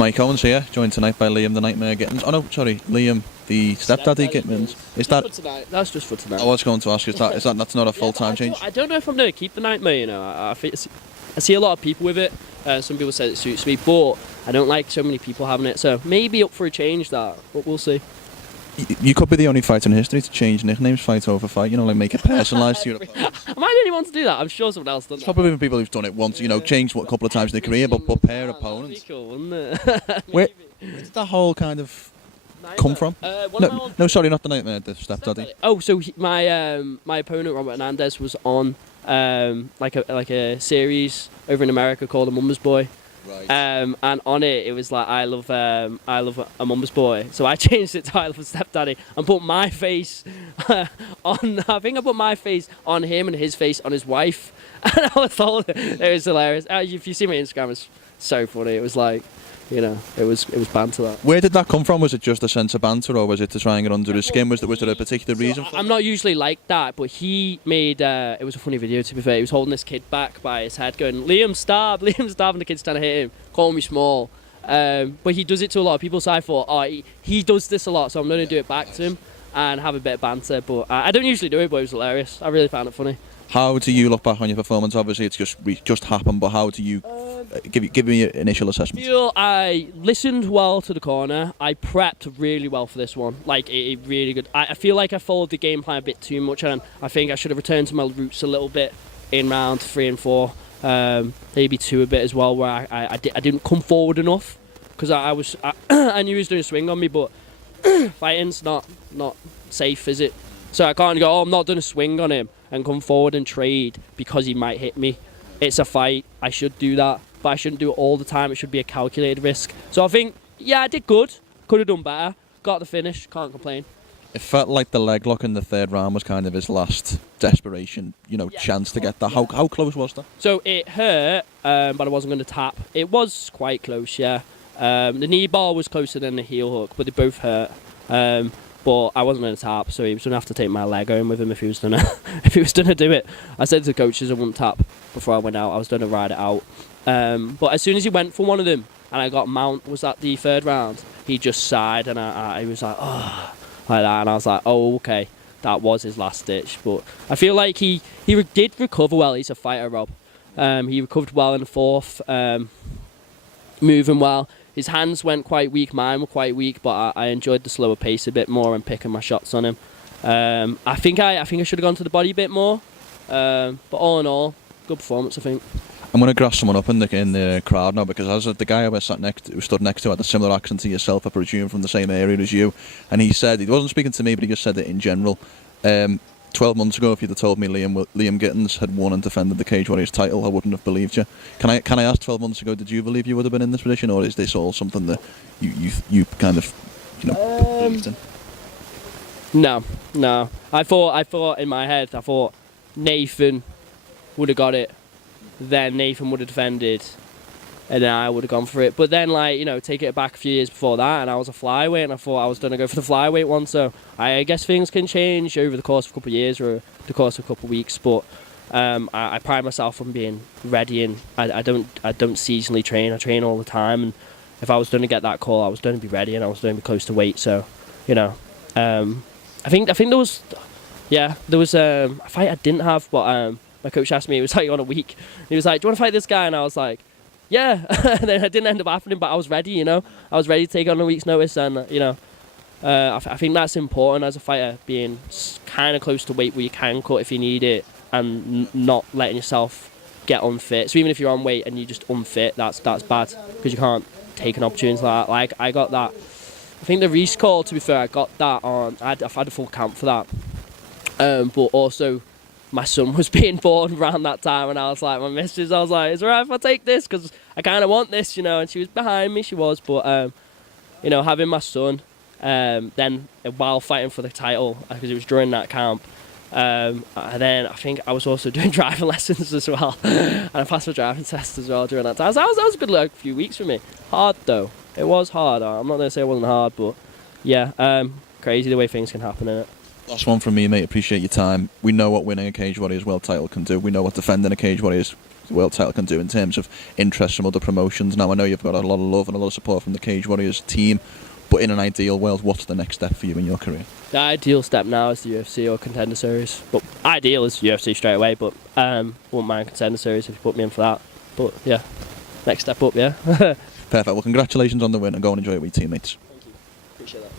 Mike Owens here, joined tonight by Liam the Nightmare Gittins. Oh no, sorry, Liam the Stepdaddy Gittins. Is that? For tonight. That's just for tonight. I was going to ask, that's not a full-time change? I don't know if I'm going to keep the Nightmare, you know. I see a lot of people with it. Some people say it suits me, but I don't like so many people having it. So maybe up for a change that, but we'll see. You could be the only fighter in history to change nicknames fight over fight, you know, like make it personalised to your opponent. Am I the only one to do that? I'm sure someone else does that. It's probably been people who've done it once, you know, changed a couple of times in their career, but pair opponents. That'd be cool, wouldn't it? Where did that whole kind of come from? No, sorry, not the Nightmare, the Stepdaddy. Oh, so my opponent Roberto Hernandez was on like a series over in America called A Mama's Boy. Right. And on it was like I love a mama's boy, so I changed it to I love a stepdaddy and put my face on. I think I put my face on him and his face on his wife, and I thought it was hilarious. If you see my Instagram, it's so funny. It was like, you know, it was banter. That. Where did that come from? Was it just a sense of banter, or was it to try and get under his skin? Was there a particular reason for it? I'm not usually like that, but he made it was a funny video, to be fair. He was holding this kid back by his head going, Liam, stop, and the kid's trying to hit him, calling me small. But he does it to a lot of people, so I thought, he does this a lot, so I'm going to do it back to him and have a bit of banter. But I don't usually do it, but it was hilarious. I really found it funny. How do you look back on your performance? Obviously, it's just happened, but how do you give me your initial assessment? I listened well to the corner. I prepped really well for this one. Like, it really good. I feel like I followed the game plan a bit too much, and I think I should have returned to my roots a little bit in round 3 and 4, maybe 2 a bit as well, where I didn't come forward enough because I knew he was doing a swing on me, but fighting's not safe, is it? So I can't go, I'm not doing a swing on him and come forward and trade because he might hit me. It's a fight. I should do that, but I shouldn't do it all the time. It should be a calculated risk. So I think, yeah, I did good. Could have done better. Got the finish. Can't complain. It felt like the leg lock in the 3rd round was kind of his last desperation, chance to get that. How close was that? So it hurt, but I wasn't going to tap. It was quite close, yeah. The knee bar was closer than the heel hook, but they both hurt. But I wasn't going to tap, so he was going to have to take my leg home with him if he was going to do it. I said to the coaches I wouldn't tap before I went out. I was going to ride it out. But as soon as he went for one of them, and I got mount, was that the 3rd round, he just sighed, and he was like, oh, like that. And I was like, oh, okay, that was his last ditch. But I feel like he did recover well. He's a fighter, Rob. He recovered well in the 4th, moving well. His hands went quite weak, mine were quite weak, but I enjoyed the slower pace a bit more and picking my shots on him. I think I should have gone to the body a bit more, but all in all, good performance, I think. I'm going to grass someone up in the crowd now, because as the guy who stood next to had a similar accent to yourself, I presume from the same area as you, and he said, he wasn't speaking to me, but he just said it in general. 12 months ago, if you'd have told me Liam Gittins had won and defended the Cage Warriors title, I wouldn't have believed you. Can I ask, 12 months ago, did you believe you would have been in this position, or is this all something that you kind of believed in? No. I thought in my head, Nathan would have got it, then Nathan would have defended, and then I would have gone for it. But then, take it back a few years before that, and I was a flyweight, and I thought I was going to go for the flyweight one. So I guess things can change over the course of a couple of years or the course of a couple of weeks. But I pride myself on being ready, and I don't seasonally train. I train all the time, and if I was going to get that call, I was going to be ready, and I was going to be close to weight. So, I think there was a fight I didn't have, but my coach asked me. It was like on a week. He was like, "Do you want to fight this guy?" And I was like, yeah. And then it didn't end up happening, but I was ready, I was ready to take on a week's notice, and, I think that's important as a fighter, being kind of close to weight where you can cut if you need it, and not letting yourself get unfit. So even if you're on weight and you're just unfit, that's bad, because you can't take an opportunity like that. Like, I got that. I think the Reese call, to be fair, I got that on. I've had a full camp for that. But also, my son was being born around that time, and I was like, my missus, I was like, is it alright if I take this? Because I kind of want this, and she was behind me, she was, but, having my son, then while fighting for the title, because it was during that camp, and then I think I was also doing driving lessons as well, and I passed my driving test as well during that time. So that was a good few weeks for me. Hard though, it was hard. I'm not going to say it wasn't hard, but yeah, crazy the way things can happen, innit? Last one from me, mate. Appreciate your time. We know what winning a Cage Warriors World title can do. We know what defending a Cage Warriors the world title can do in terms of interest from other promotions. Now, I know you've got a lot of love and a lot of support from the Cage Warriors team, but in an ideal world, what's the next step for you in your career? The ideal step now is the UFC or Contender Series. But ideal is UFC straight away, but wouldn't mind Contender Series if you put me in for that. But yeah, next step up, yeah. Perfect. Well, congratulations on the win and go and enjoy it with your teammates. Thank you. Appreciate that.